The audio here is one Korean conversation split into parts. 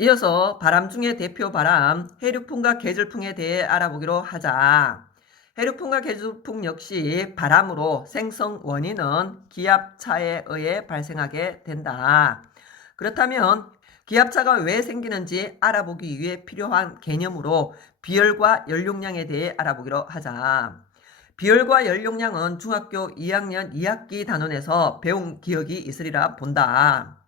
이어서 바람 중에 대표 바람, 해류풍과 계절풍에 대해 알아보기로 하자. 해류풍과 계절풍 역시 바람으로 생성 원인은 기압차에 의해 발생하게 된다. 그렇다면 기압차가 왜 생기는지 알아보기 위해 필요한 개념으로 비열과 연용량에 대해 알아보기로 하자. 비열과 연용량은 중학교 2학년 2학기 단원에서 배운 기억이 있으리라 본다.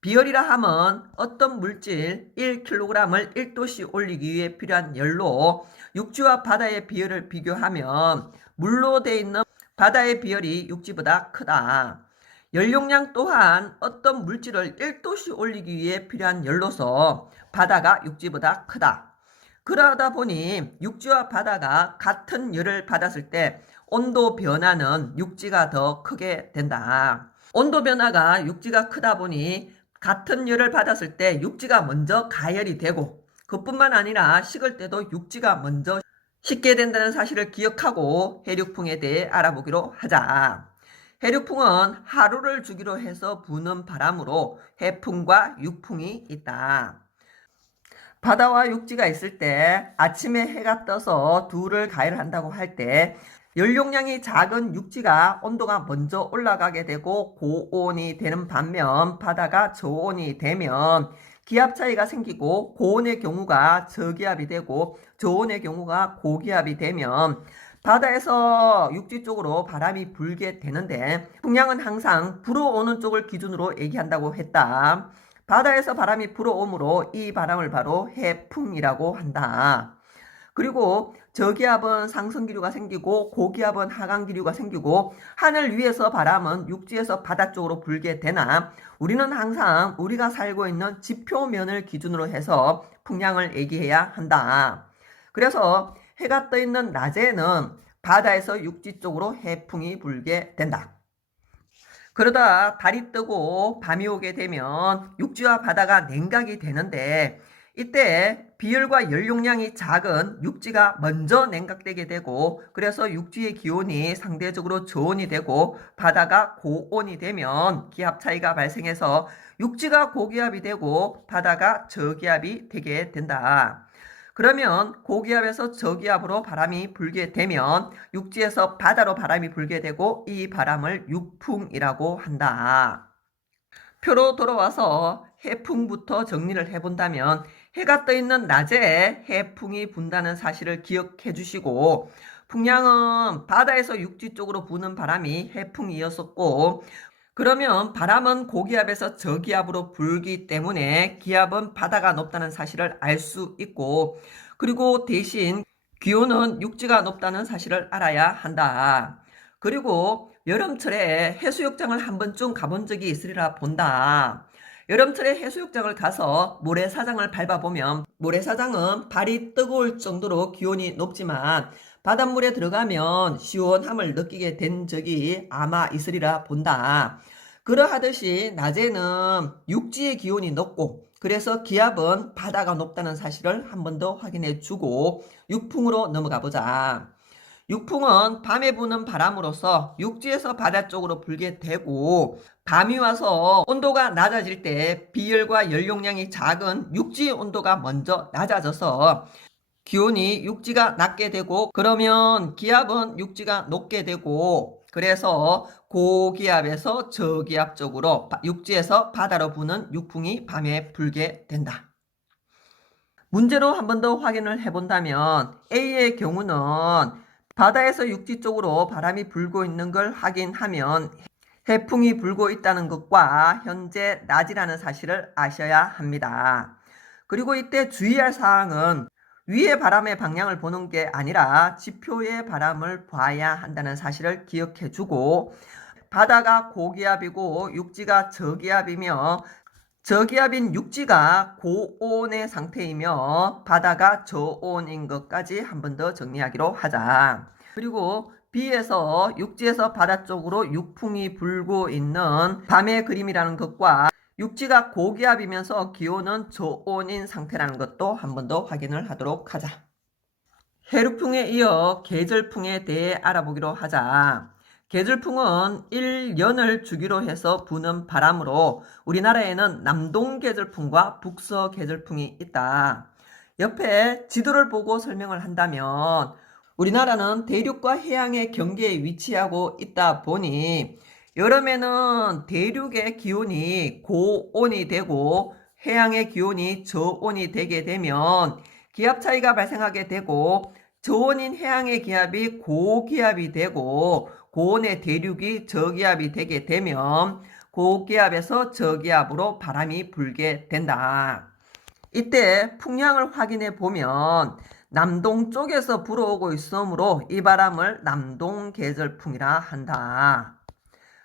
비열이라 함은 어떤 물질 1kg을 1도씨 올리기 위해 필요한 열로 육지와 바다의 비열을 비교하면 물로 되어 있는 바다의 비열이 육지보다 크다. 연용량 또한 어떤 물질을 1도씨 올리기 위해 필요한 열로서 바다가 육지보다 크다. 그러다 보니 육지와 바다가 같은 열을 받았을 때 온도 변화는 육지가 더 크게 된다. 온도 변화가 육지가 크다 보니 같은 열을 받았을 때 육지가 먼저 가열이 되고 그뿐만 아니라 식을 때도 육지가 먼저 식게 된다는 사실을 기억하고 해류풍에 대해 알아보기로 하자. 해류풍은 하루를 주기로 해서 부는 바람으로 해풍과 육풍이 있다. 바다와 육지가 있을 때 아침에 해가 떠서 둘을 가열한다고 할 때 연용량이 작은 육지가 온도가 먼저 올라가게 되고 고온이 되는 반면 바다가 저온이 되면 기압 차이가 생기고 고온의 경우가 저기압이 되고 저온의 경우가 고기압이 되면 바다에서 육지 쪽으로 바람이 불게 되는데 풍량은 항상 불어오는 쪽을 기준으로 얘기한다고 했다. 바다에서 바람이 불어오므로 이 바람을 바로 해풍이라고 한다. 그리고 저기압은 상승기류가 생기고 고기압은 하강기류가 생기고 하늘 위에서 바람은 육지에서 바다 쪽으로 불게 되나 우리는 항상 우리가 살고 있는 지표면을 기준으로 해서 풍량을 얘기해야 한다. 그래서 해가 떠 있는 낮에는 바다에서 육지 쪽으로 해풍이 불게 된다. 그러다 달이 뜨고 밤이 오게 되면 육지와 바다가 냉각이 되는데 이때 비열과 연용량이 작은 육지가 먼저 냉각되게 되고 그래서 육지의 기온이 상대적으로 저온이 되고 바다가 고온이 되면 기압 차이가 발생해서 육지가 고기압이 되고 바다가 저기압이 되게 된다. 그러면 고기압에서 저기압으로 바람이 불게 되면 육지에서 바다로 바람이 불게 되고 이 바람을 육풍이라고 한다. 표로 돌아와서 해풍부터 정리를 해본다면 해가 떠 있는 낮에 해풍이 분다는 사실을 기억해 주시고 풍량은 바다에서 육지 쪽으로 부는 바람이 해풍이었었고 그러면 바람은 고기압에서 저기압으로 불기 때문에 기압은 바다가 높다는 사실을 알 수 있고 그리고 대신 기온은 육지가 높다는 사실을 알아야 한다. 그리고 여름철에 해수욕장을 한 번쯤 가본 적이 있으리라 본다. 여름철에 해수욕장을 가서 모래사장을 밟아보면 모래사장은 발이 뜨거울 정도로 기온이 높지만 바닷물에 들어가면 시원함을 느끼게 된 적이 아마 있으리라 본다. 그러하듯이 낮에는 육지의 기온이 높고 그래서 기압은 바다가 높다는 사실을 한 번 더 확인해 주고 육풍으로 넘어가 보자. 육풍은 밤에 부는 바람으로서 육지에서 바다 쪽으로 불게 되고 밤이 와서 온도가 낮아질 때 비열과 연용량이 작은 육지의 온도가 먼저 낮아져서 기온이 육지가 낮게 되고 그러면 기압은 육지가 높게 되고 그래서 고기압에서 저기압 쪽으로 육지에서 바다로 부는 육풍이 밤에 불게 된다. 문제로 한 번 더 확인을 해본다면 A의 경우는 바다에서 육지 쪽으로 바람이 불고 있는 걸 확인하면 해풍이 불고 있다는 것과 현재 낮이라는 사실을 아셔야 합니다. 그리고 이때 주의할 사항은 위의 바람의 방향을 보는 게 아니라 지표의 바람을 봐야 한다는 사실을 기억해 주고 바다가 고기압이고 육지가 저기압이며 저기압인 육지가 고온의 상태이며 바다가 저온인 것까지 한 번 더 정리하기로 하자. 그리고 B에서 육지에서 바다 쪽으로 육풍이 불고 있는 밤의 그림이라는 것과 육지가 고기압이면서 기온은 저온인 상태라는 것도 한 번 더 확인을 하도록 하자. 해류풍에 이어 계절풍에 대해 알아보기로 하자. 계절풍은 1년을 주기로 해서 부는 바람으로 우리나라에는 남동 계절풍과 북서 계절풍이 있다. 옆에 지도를 보고 설명을 한다면 우리나라는 대륙과 해양의 경계에 위치하고 있다 보니 여름에는 대륙의 기온이 고온이 되고 해양의 기온이 저온이 되게 되면 기압 차이가 발생하게 되고 저온인 해양의 기압이 고기압이 되고 고온의 대륙이 저기압이 되게 되면 고기압에서 저기압으로 바람이 불게 된다. 이때 풍량을 확인해 보면 남동 쪽에서 불어오고 있으므로 이 바람을 남동 계절풍이라 한다.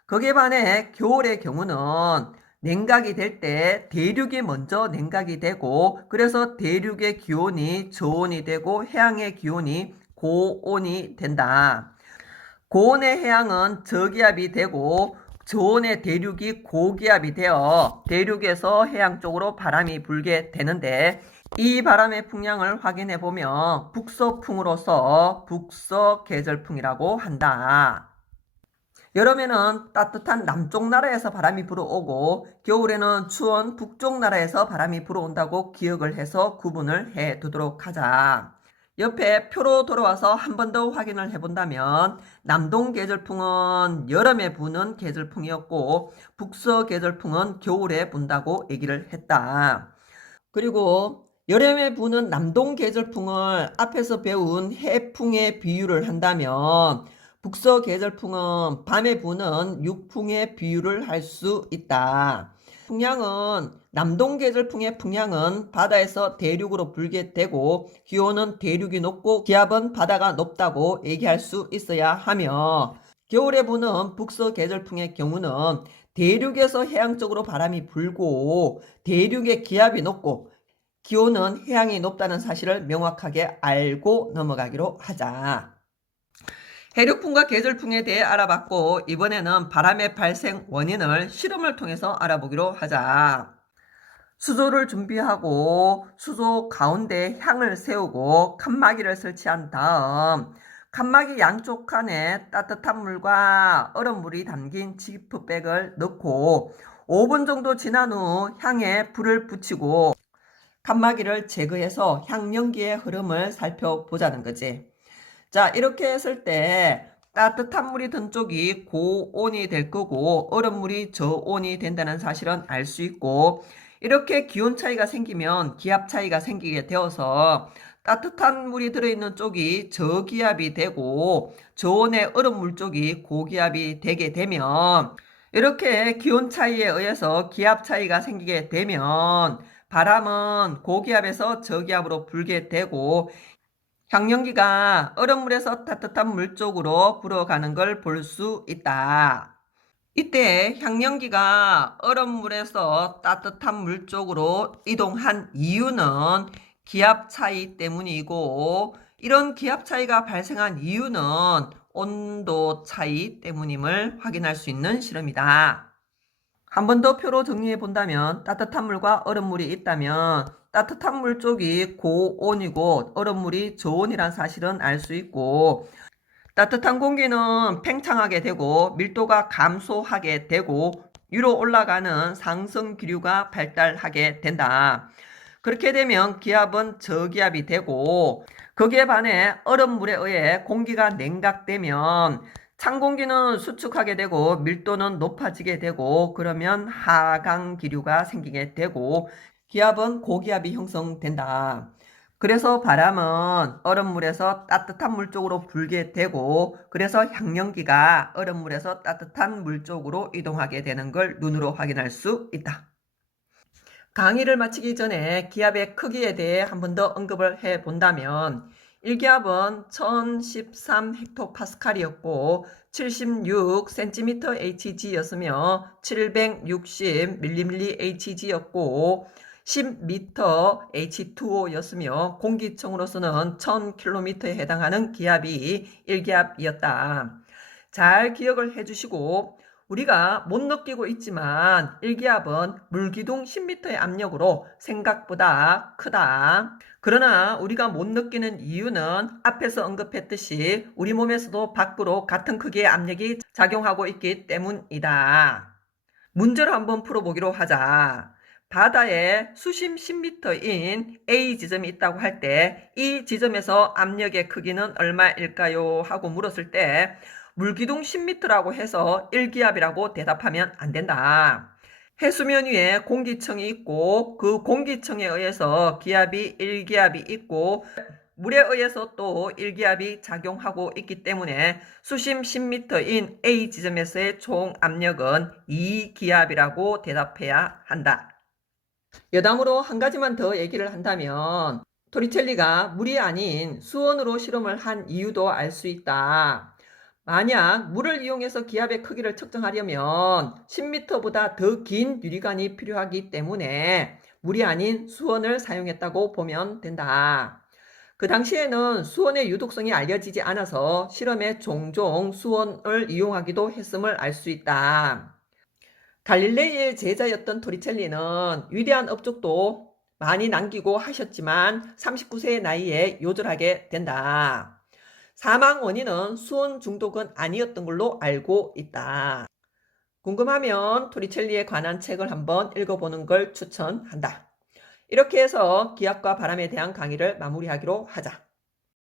거기에 반해 겨울의 경우는 냉각이 될 때 대륙이 먼저 냉각이 되고 그래서 대륙의 기온이 저온이 되고 해양의 기온이 고온이 된다. 고온의 해양은 저기압이 되고 저온의 대륙이 고기압이 되어 대륙에서 해양 쪽으로 바람이 불게 되는데 이 바람의 풍량을 확인해 보면 북서풍으로서 북서 계절풍이라고 한다. 여름에는 따뜻한 남쪽 나라에서 바람이 불어오고 겨울에는 추운 북쪽 나라에서 바람이 불어온다고 기억을 해서 구분을 해 두도록 하자. 옆에 표로 돌아와서 한 번 더 확인을 해본다면 남동 계절풍은 여름에 부는 계절풍이었고 북서 계절풍은 겨울에 분다고 얘기를 했다. 그리고 여름에 부는 남동 계절풍을 앞에서 배운 해풍에 비유를 한다면 북서 계절풍은 밤에 부는 육풍에 비유를 할 수 있다. 풍량은 남동 계절풍의 풍량은 바다에서 대륙으로 불게 되고 기온은 대륙이 높고 기압은 바다가 높다고 얘기할 수 있어야 하며 겨울에 부는 북서 계절풍의 경우는 대륙에서 해양 쪽으로 바람이 불고 대륙의 기압이 높고 기온은 해양이 높다는 사실을 명확하게 알고 넘어가기로 하자. 해륙풍과 계절풍에 대해 알아봤고 이번에는 바람의 발생 원인을 실험을 통해서 알아보기로 하자. 수조를 준비하고 수조 가운데 향을 세우고 칸막이를 설치한 다음 칸막이 양쪽 칸에 따뜻한 물과 얼음물이 담긴 지프백을 넣고 5분 정도 지난 후 향에 불을 붙이고 칸막이를 제거해서 향연기의 흐름을 살펴보자는 거지. 자, 이렇게 했을 때 따뜻한 물이 든 쪽이 고온이 될 거고 얼음물이 저온이 된다는 사실은 알 수 있고 이렇게 기온 차이가 생기면 기압 차이가 생기게 되어서 따뜻한 물이 들어있는 쪽이 저기압이 되고 저온의 얼음물 쪽이 고기압이 되게 되면 이렇게 기온 차이에 의해서 기압 차이가 생기게 되면 바람은 고기압에서 저기압으로 불게 되고 향연기가 얼음물에서 따뜻한 물 쪽으로 불어가는 걸 볼 수 있다. 이때 향연기가 얼음물에서 따뜻한 물 쪽으로 이동한 이유는 기압 차이 때문이고 이런 기압 차이가 발생한 이유는 온도 차이 때문임을 확인할 수 있는 실험이다. 한 번 더 표로 정리해 본다면 따뜻한 물과 얼음물이 있다면 따뜻한 물 쪽이 고온이고 얼음물이 저온이란 사실은 알 수 있고 따뜻한 공기는 팽창하게 되고 밀도가 감소하게 되고 위로 올라가는 상승 기류가 발달하게 된다. 그렇게 되면 기압은 저기압이 되고 거기에 반해 얼음물에 의해 공기가 냉각되면 찬 공기는 수축하게 되고 밀도는 높아지게 되고 그러면 하강 기류가 생기게 되고 기압은 고기압이 형성된다. 그래서 바람은 얼음물에서 따뜻한 물 쪽으로 불게 되고 그래서 향연기가 얼음물에서 따뜻한 물 쪽으로 이동하게 되는 걸 눈으로 확인할 수 있다. 강의를 마치기 전에 기압의 크기에 대해 한 번 더 언급을 해 본다면 1기압은 1013헥토파스칼이었고 76cm/Hg였으며 760mmHg였고 10m H2O였으며 공기청으로서는 1000km에 해당하는 기압이 1기압이었다. 잘 기억을 해주시고 우리가 못 느끼고 있지만 일기압은 물기둥 10m의 압력으로 생각보다 크다. 그러나 우리가 못 느끼는 이유는 앞에서 언급했듯이 우리 몸에서도 밖으로 같은 크기의 압력이 작용하고 있기 때문이다. 문제를 한번 풀어보기로 하자. 바다에 수심 10m인 A 지점이 있다고 할 때 이 지점에서 압력의 크기는 얼마일까요? 하고 물었을 때 물기둥 10m라고 해서 1기압이라고 대답하면 안 된다. 해수면 위에 공기층이 있고 그 공기층에 의해서 기압이 1기압이 있고 물에 의해서 또 1기압이 작용하고 있기 때문에 수심 10m인 A 지점에서의 총 압력은 2기압이라고 대답해야 한다. 여담으로 한 가지만 더 얘기를 한다면 토리첼리가 물이 아닌 수온으로 실험을 한 이유도 알 수 있다. 만약 물을 이용해서 기압의 크기를 측정하려면 10m보다 더 긴 유리관이 필요하기 때문에 물이 아닌 수온을 사용했다고 보면 된다. 그 당시에는 수온의 유독성이 알려지지 않아서 실험에 종종 수온을 이용하기도 했음을 알 수 있다. 갈릴레이의 제자였던 토리첼리는 위대한 업적도 많이 남기고 하셨지만 39세의 나이에 요절하게 된다. 사망 원인은 수온 중독은 아니었던 걸로 알고 있다. 궁금하면 토리첼리에 관한 책을 한번 읽어보는 걸 추천한다. 이렇게 해서 기압과 바람에 대한 강의를 마무리하기로 하자.